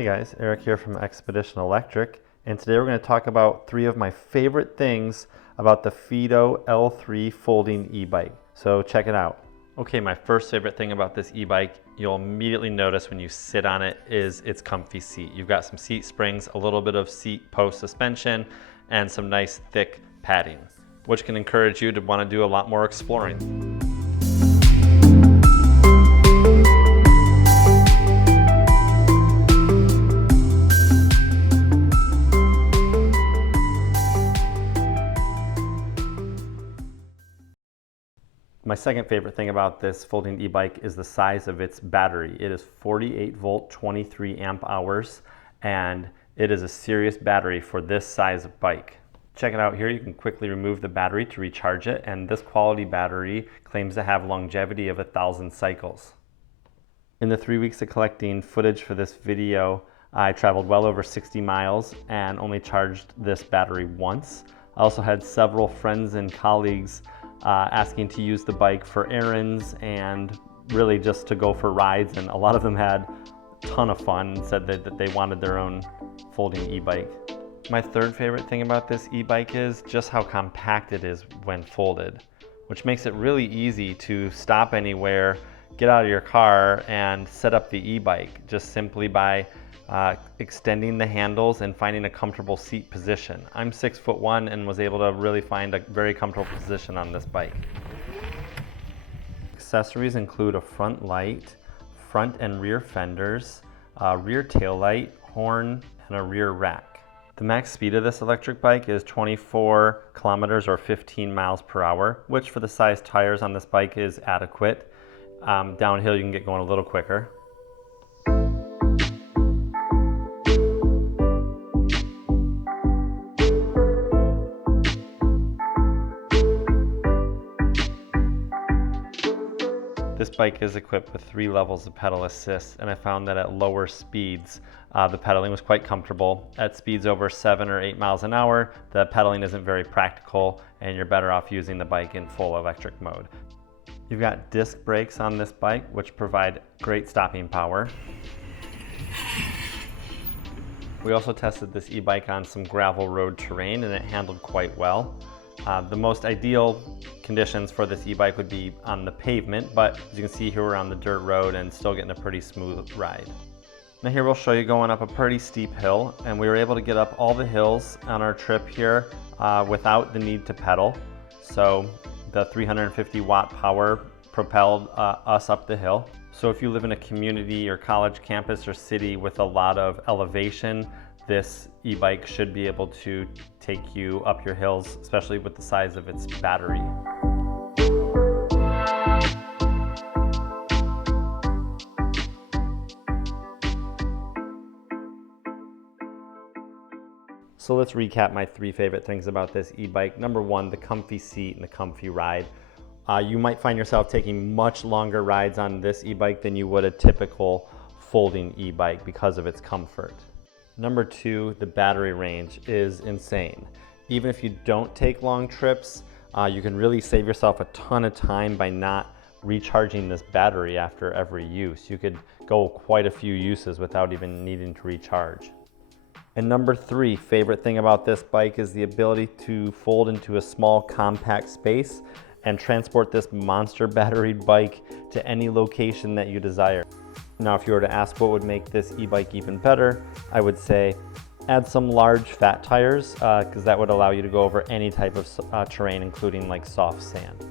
Hey guys, Eric here from Expedition Electric, and today we're going to talk about 3 of my favorite things about the Fiido L3 Folding Ebike. So check it out. Okay, my first favorite thing about this e-bike, you'll immediately notice when you sit on it, is its comfy seat. You've got some seat springs, a little bit of seat post suspension, and some nice thick padding, which can encourage you to want to do a lot more exploring. My second favorite thing about this folding e-bike is the size of its battery. It is 48 volt, 23 amp hours, and it is a serious battery for this size of bike. Check it out here. You can quickly remove the battery to recharge it, and this quality battery claims to have longevity of 1,000 cycles. In the 3 weeks of collecting footage for this video, I traveled well over 60 miles and only charged this battery once. I also had several friends and colleagues asking to use the bike for errands and really just to go for rides, and a lot of them had a ton of fun and said that they wanted their own folding e-bike. My third favorite thing about this e-bike is just how compact it is when folded, which makes it really easy to stop anywhere, get out of your car and set up the e-bike just simply by extending the handles and finding a comfortable seat position. I'm 6'1" and was able to really find a very comfortable position on this bike. Accessories include a front light, front and rear fenders, a rear tail light, horn, and a rear rack. The max speed of this electric bike is 24 kilometers or 15 miles per hour, which for the size tires on this bike is adequate. Downhill you can get going a little quicker. This bike is equipped with 3 levels of pedal assist, and I found that at lower speeds, the pedaling was quite comfortable. At speeds over 7 or 8 miles an hour, the pedaling isn't very practical, and you're better off using the bike in full electric mode. You've got disc brakes on this bike, which provide great stopping power. We also tested this e-bike on some gravel road terrain, and it handled quite well. The most ideal conditions for this e-bike would be on the pavement, but as you can see here we're on the dirt road and still getting a pretty smooth ride. Now here we'll show you going up a pretty steep hill, and we were able to get up all the hills on our trip here without the need to pedal. So the 350 watt power propelled us up the hill. So if you live in a community or college campus or city with a lot of elevation, this e-bike should be able to take you up your hills, especially with the size of its battery. So let's recap my 3 favorite things about this e-bike. Number 1, the comfy seat and the comfy ride. You might find yourself taking much longer rides on this e-bike than you would a typical folding e-bike because of its comfort. Number 2, the battery range is insane. Even if you don't take long trips, you can really save yourself a ton of time by not recharging this battery after every use. You could go quite a few uses without even needing to recharge. And number 3, favorite thing about this bike is the ability to fold into a small compact space and transport this monster batteried bike to any location that you desire. Now, if you were to ask what would make this e-bike even better, I would say add some large fat tires because that would allow you to go over any type of terrain, including like soft sand.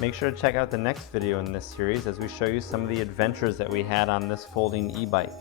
Make sure to check out the next video in this series as we show you some of the adventures that we had on this folding e-bike.